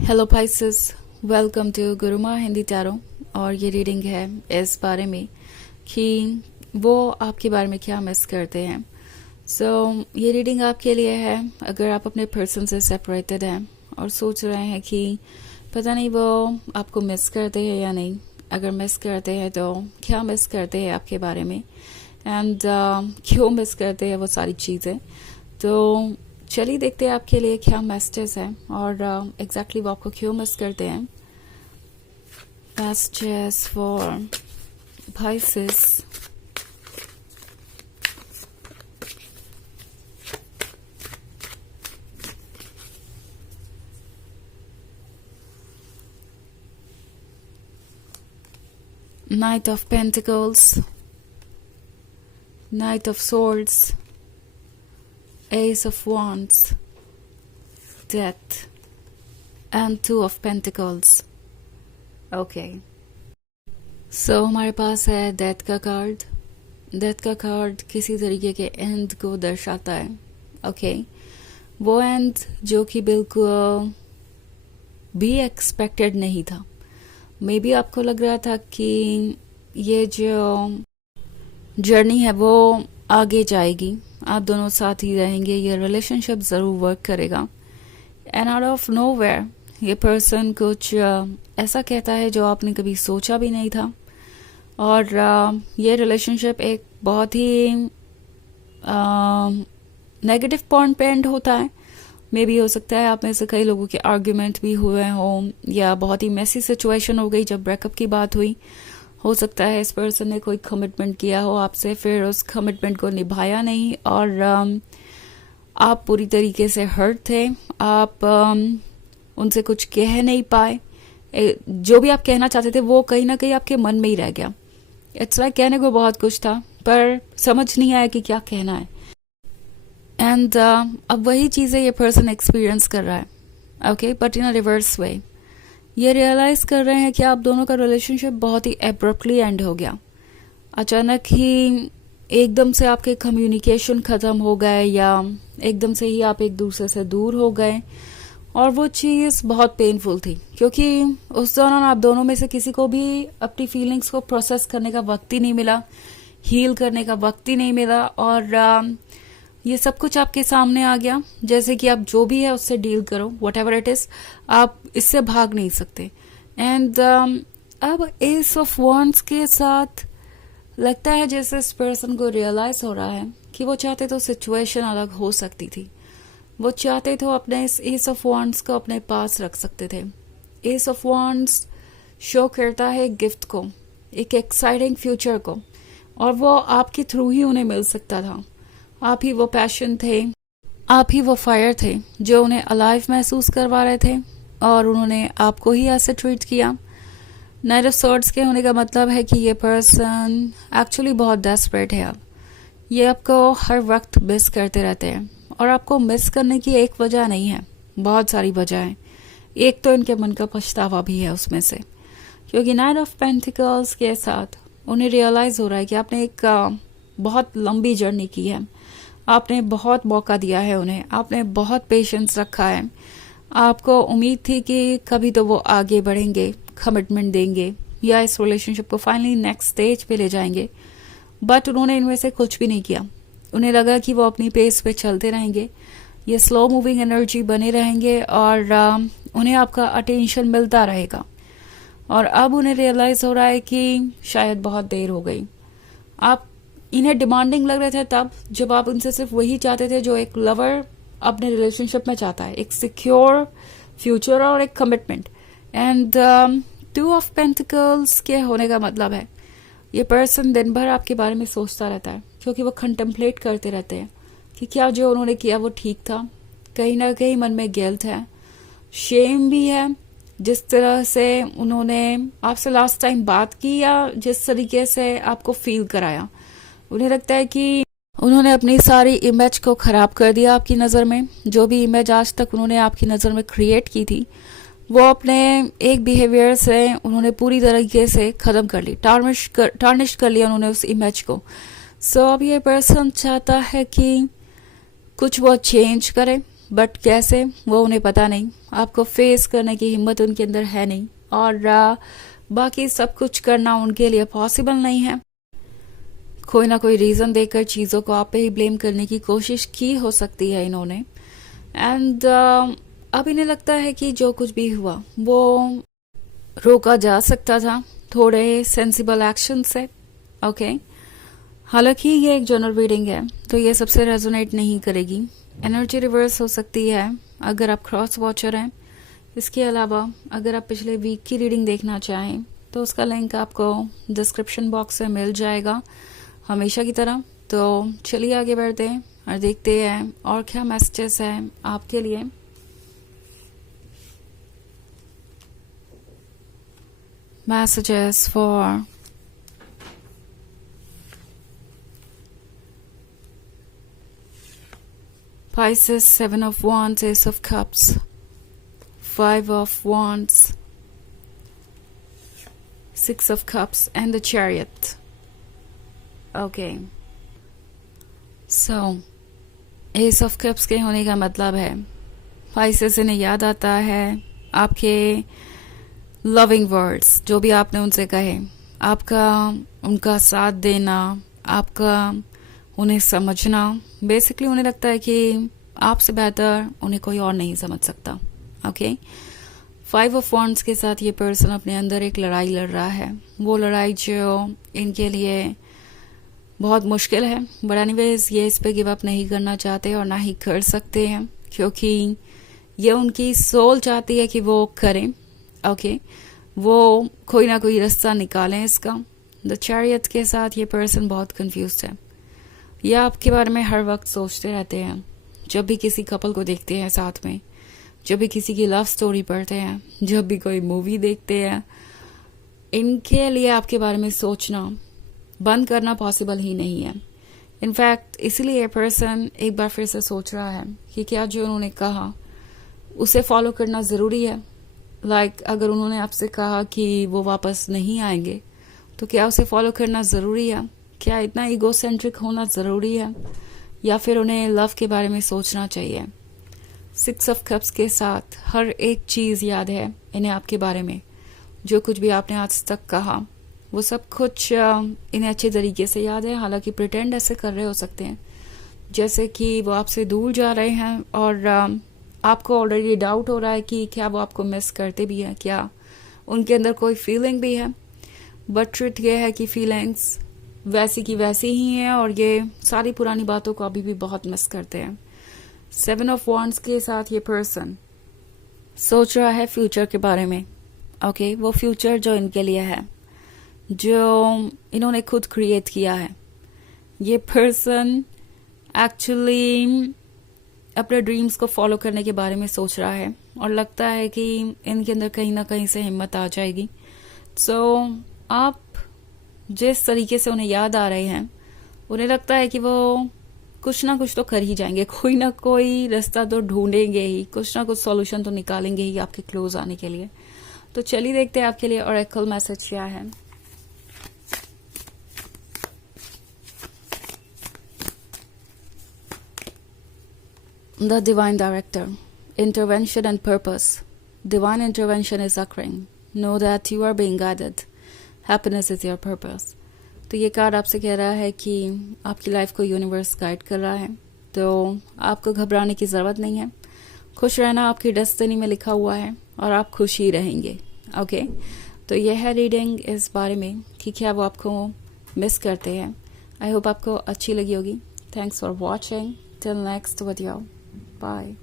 Hello Pisces, welcome to Guruma Hindi tarot. और ये reading है इस बारे में कि वो आपके बारे में क्या मिस करते हैं। ये रीडिंग आपके लिए है अगर आप अपने पर्सन से सेपरेटेड हैं और सोच रहे हैं कि पता नहीं वो आपको मिस करते हैं या नहीं। अगर मिस करते हैं तो क्या मिस करते हैं आपके बारे में एंड क्यों मिस करते हैं वो सारी चीज़ें। तो चलिए देखते हैं आपके लिए क्या मैसेजेस है और एग्जैक्टली वो आपको क्यों मिस करते हैं। Messages for Pisces। Knight of Pentacles, Knight of Swords, Ace of Wands, Death and Two of Pentacles। Okay so हमारे पास है डेथ का कार्ड। डेथ का कार्ड किसी तरीके के एंड को दर्शाता है। ओके वो एंड जो कि बिल्कुल भी एक्सपेक्टेड नहीं था। मे बी आपको लग रहा था कि ये जो जर्नी है वो आगे जाएगी, आप दोनों साथ ही रहेंगे, ये रिलेशनशिप ज़रूर वर्क करेगा। एंड आउट ऑफ नोवेयर ये पर्सन कुछ ऐसा कहता है जो आपने कभी सोचा भी नहीं था। और ये रिलेशनशिप एक बहुत ही नेगेटिव पॉइंट पे एंड होता है। मे बी हो सकता है आप में से कई लोगों के आर्ग्यूमेंट भी हुए हों या बहुत ही मेसी सिचुएशन हो गई जब ब्रेकअप की बात हुई। हो सकता है इस पर्सन ने कोई कमिटमेंट किया हो आपसे, फिर उस कमिटमेंट को निभाया नहीं और आप पूरी तरीके से हर्ट थे। आप उनसे कुछ कह नहीं पाए। जो भी आप कहना चाहते थे वो कहीं ना कहीं आपके मन में ही रह गया। इट्स लाइक कहने को बहुत कुछ था पर समझ नहीं आया कि क्या कहना है। एंड अब वही चीज़ें ये पर्सन एक्सपीरियंस कर रहा है। Okay but in a reverse way ये रियलाइज कर रहे हैं कि आप दोनों का रिलेशनशिप बहुत ही एब्रप्टली एंड हो गया। अचानक ही एकदम से आपके कम्युनिकेशन ख़त्म हो गए या एकदम से ही आप एक दूसरे से दूर हो गए। और वो चीज़ बहुत पेनफुल थी क्योंकि उस दौरान आप दोनों में से किसी को भी अपनी फीलिंग्स को प्रोसेस करने का वक्त ही नहीं मिला, हील करने का वक्त ही नहीं मिला। और ये सब कुछ आपके सामने आ गया जैसे कि आप जो भी है उससे डील करो, वट एवर इट इज़, आप इससे भाग नहीं सकते। एंड अब एस ऑफ वॉन्ड्स के साथ लगता है जैसे इस पर्सन को रियलाइज हो रहा है कि वो चाहते तो सिचुएशन अलग हो सकती थी। वो चाहते तो अपने इस एस ऑफ वॉन्ड्स को अपने पास रख सकते थे। एस ऑफ वॉन्ड्स शो करता है गिफ्ट को, एक एक्साइटिंग फ्यूचर को, और वो आपके थ्रू ही उन्हें मिल सकता था। आप ही वो पैशन थे, आप ही वो फायर थे जो उन्हें अलाइव महसूस करवा रहे थे और उन्होंने आपको ही ऐसे ट्रीट किया। नाइट ऑफ सॉर्ड्स के होने का मतलब है कि ये पर्सन एक्चुअली बहुत डेस्परेट है। अब ये आपको हर वक्त मिस करते रहते हैं और आपको मिस करने की एक वजह नहीं है, बहुत सारी वजह है। एक तो इनके मन का पछतावा भी है उसमें से, क्योंकि नाइट ऑफ पेंटिकल्स के साथ उन्हें रियलाइज हो रहा है कि आपने एक बहुत लंबी जर्नी की है, आपने बहुत मौका दिया है उन्हें, आपने बहुत पेशेंस रखा है। आपको उम्मीद थी कि कभी तो वो आगे बढ़ेंगे, कमिटमेंट देंगे या इस रिलेशनशिप को फाइनली नेक्स्ट स्टेज पे ले जाएंगे, बट उन्होंने इनमें से कुछ भी नहीं किया। उन्हें लगा कि वो अपनी पेस पे चलते रहेंगे, ये स्लो मूविंग एनर्जी बने रहेंगे और उन्हें आपका अटेंशन मिलता रहेगा। और अब उन्हें रियलाइज हो रहा है कि शायद बहुत देर हो गई। आप इन्हें डिमांडिंग लग रहे थे तब जब आप उनसे सिर्फ वही चाहते थे जो एक लवर अपने रिलेशनशिप में चाहता है, एक सिक्योर फ्यूचर और एक commitment. And two of pentacles के होने का मतलब है ये पर्सन दिन भर आपके बारे में सोचता रहता है क्योंकि वो कंटेम्पलेट करते रहते हैं कि क्या जो उन्होंने किया वो ठीक था। कहीं ना कहीं मन में गिल्ट है, शेम भी है, जिस तरह से उन्होंने आपसे लास्ट टाइम बात की या जिस तरीके से आपको फील कराया। उन्हें लगता है कि उन्होंने अपनी सारी इमेज को खराब कर दिया आपकी नज़र में। जो भी इमेज आज तक उन्होंने आपकी नज़र में क्रिएट की थी वो अपने एक बिहेवियर से उन्होंने पूरी तरीके से ख़त्म कर ली, टार्निश कर लिया उन्होंने उस इमेज को। सो अब ये पर्सन चाहता है कि कुछ वो चेंज करे, बट कैसे वो उन्हें पता नहीं, आपको फेस करने की हिम्मत उनके अंदर है नहीं, और बाकी सब कुछ करना उनके लिए पॉसिबल नहीं है। कोई ना कोई रीजन देकर चीजों को आप पे ही ब्लेम करने की कोशिश की हो सकती है इन्होंने। एंड अब इन्हें लगता है कि जो कुछ भी हुआ वो रोका जा सकता था थोड़े सेंसिबल एक्शन से। ओके, हालांकि ये एक जनरल रीडिंग है तो ये सबसे रेजोनेट नहीं करेगी। एनर्जी रिवर्स हो सकती है अगर आप क्रॉस वॉचर हैं। इसके अलावा अगर आप पिछले वीक की रीडिंग देखना चाहें तो उसका लिंक आपको डिस्क्रिप्शन बॉक्स में मिल जाएगा हमेशा की तरह। तो चलिए आगे बढ़ते हैं और देखते हैं और क्या मैसेजेस हैं आपके लिए। Messages for Pisces, 7 of Wands, Ace of Cups, 5 of Wands, 6 of Cups, and the Chariot. Okay. So, Ace of Cups के होने का मतलब है Pisces इन्हें याद आता है आपके लविंग वर्ड्स, जो भी आपने उनसे कहे, आपका उनका साथ देना, आपका उन्हें समझना। बेसिकली उन्हें लगता है कि आपसे बेहतर उन्हें कोई और नहीं समझ सकता। ओके, 5 ऑफ वॉन्ड्स के साथ ये पर्सन अपने अंदर एक लड़ाई लड़ रहा है। वो लड़ाई जो इनके लिए बहुत मुश्किल है, बट एनीवेज ये इस पे गिव अप नहीं करना चाहते और ना ही कर सकते हैं, क्योंकि ये उनकी सोल चाहती है कि वो करें। ओके, वो कोई ना कोई रास्ता निकालें इसका। द चैरियट के साथ ये पर्सन बहुत कंफ्यूज्ड है। ये आपके बारे में हर वक्त सोचते रहते हैं, जब भी किसी कपल को देखते हैं साथ में, जब भी किसी की लव स्टोरी पढ़ते हैं, जब भी कोई मूवी देखते हैं। इनके लिए आपके बारे में सोचना बंद करना पॉसिबल ही नहीं है। इनफैक्ट इसीलिए ये पर्सन एक बार फिर से सोच रहा है कि क्या जो उन्होंने कहा उसे फॉलो करना ज़रूरी है। अगर उन्होंने आपसे कहा कि वो वापस नहीं आएंगे तो क्या उसे फॉलो करना ज़रूरी है? क्या इतना ईगोसेंट्रिक होना ज़रूरी है, या फिर उन्हें लव के बारे में सोचना चाहिए? 6 ऑफ कप्स के साथ हर एक चीज़ याद है इन्हें आपके बारे में। जो कुछ भी आपने आज तक कहा वो सब कुछ इन्हें अच्छे तरीके से याद है। हालांकि प्रिटेंड ऐसे कर रहे हो सकते हैं जैसे कि वो आपसे दूर जा रहे हैं, और आपको ऑलरेडी डाउट हो रहा है कि क्या वो आपको मिस करते भी हैं, क्या उनके अंदर कोई फीलिंग भी है। बट ट्रुथ ये है कि फीलिंग्स वैसी की वैसी ही हैं, और ये सारी पुरानी बातों को अभी भी बहुत मिस करते हैं। 7 ऑफ वॉन्ड्स के साथ ये पर्सन सोच रहा है फ्यूचर के बारे में। ओके, वो फ्यूचर जो इनके लिए है, जो इन्होंने खुद क्रिएट किया है। ये पर्सन एक्चुअली अपने ड्रीम्स को फॉलो करने के बारे में सोच रहा है, और लगता है कि इनके अंदर कहीं ना कहीं से हिम्मत आ जाएगी। सो आप जिस तरीके से उन्हें याद आ रहे हैं, उन्हें लगता है कि वो कुछ ना कुछ तो कर ही जाएंगे, कोई ना कोई रास्ता तो ढूंढेंगे ही, कुछ ना कुछ सॉल्यूशन तो निकालेंगे ही आपके क्लोज आने के लिए। तो चलिए देखते हैं आपके लिए ऑरेकल मैसेज क्या है। The Divine Director, Intervention and Purpose. Divine intervention is occurring. Know that you are being guided. Happiness is your purpose. तो ये कार्ड आपसे कह रहा है कि आपकी लाइफ को यूनिवर्स गाइड कर रहा है, तो आपको घबराने की ज़रूरत नहीं है। खुश रहना आपकी डेस्टिनी में लिखा हुआ है और आप खुश ही रहेंगे। ओके, तो यह है रीडिंग इस बारे में कि क्या वो आपको मिस करते हैं। आई होप आपको अच्छी लगी होगी। Thanks for watching. Till next video, bye.